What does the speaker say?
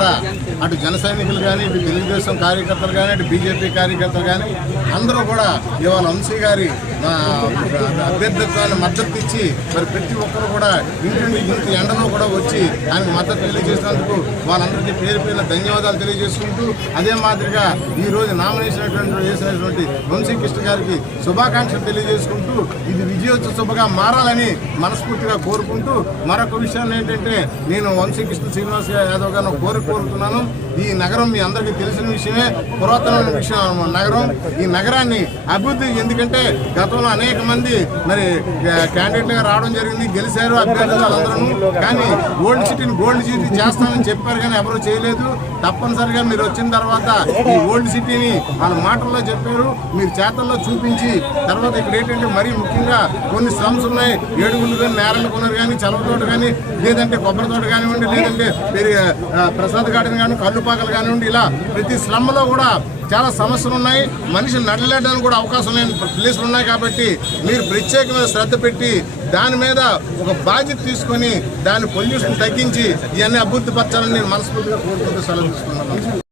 కూడా అటు జన సైనికులు కానీ ఇటు తెలుగుదేశం కార్యకర్తలు కానీ అటు బీజేపీ కార్యకర్తలు కానీ అందరూ కూడా ఇవాళ వంశీ గారి అభ్యర్థిత్వాన్ని మద్దతు ఇచ్చి మరి ప్రతి ఒక్కరు కూడా ఇంటి ఇంటి ఎండలో కూడా వచ్చి ఆయనకు మద్దతు తెలియజేసినందుకు వాళ్ళందరికీ పేరు పేరున ధన్యవాదాలు తెలియజేసుకుంటూ అదే మాదిరిగా ఈ రోజు నామినేషన్ వేసినటువంటి వంశీ కృష్ణ గారికి శుభాకాంక్షలు తెలియజేసుకుంటూ ఇది విజయోత్సవ శుభగా మారాలని మనస్ఫూర్తిగా కోరుకుంటూ మరొక విషయాన్ని ఏంటంటే నేను వంశీ కృష్ణ శ్రీనివాస్ యాదవ్ గారిని కోరి కోరుతున్నాను. ఈ నగరం మీ అందరికీ తెలిసిన విషయమే. పురాతనమైన విషయం నగరం. ఈ నగరాన్ని అభివృద్ధి ఎందుకంటే గతంలో అనేక మంది మరి క్యాండిడేట్గా రావడం జరిగింది గెలిచారు అభ్యర్థులు అందరూ కానీ ఓల్డ్ సిటీని గోల్డ్ సిటీ చేస్తానని చెప్పారు కానీ ఎవరు చేయలేదు. తప్పనిసరిగా మీరు వచ్చిన తర్వాత ఈ ఓల్డ్ సిటీని వాళ్ళ మాటల్లో చెప్పారు. మీరు చేతల్లో చూపించి తర్వాత ఇక్కడ ఏంటంటే మరీ ముఖ్యంగా కొన్ని స్లమ్స్ ఉన్నాయి. ఏడుగులు కానీ నేరలు కొనరు కానీ చలవ తోట కానీ లేదంటే కొబ్బరి తోట కానివ్వండి లేదంటే ప్రసాద్ గార్డెన్ కానీ కళ్ళుపాకలు కానివ్వండి ఇలా ప్రతి స్లమ్లో కూడా చాలా సమస్యలు ఉన్నాయి మనిషి నడలేడానికి కూడా అవకాశం లేని ప్లేసులు ఉన్నాయి కాబట్టి మీరు ప్రత్యేకమైన శ్రద్ధ పెట్టి దాని మీద ఒక బాధ్యత తీసుకొని దాని పొల్యూషన్ తగ్గించి ఇవన్నీ అభివృద్ధి పరచాలని నేను మనస్ఫూర్తిగా కోరుకుంటూ సెలవు తీసుకున్నాను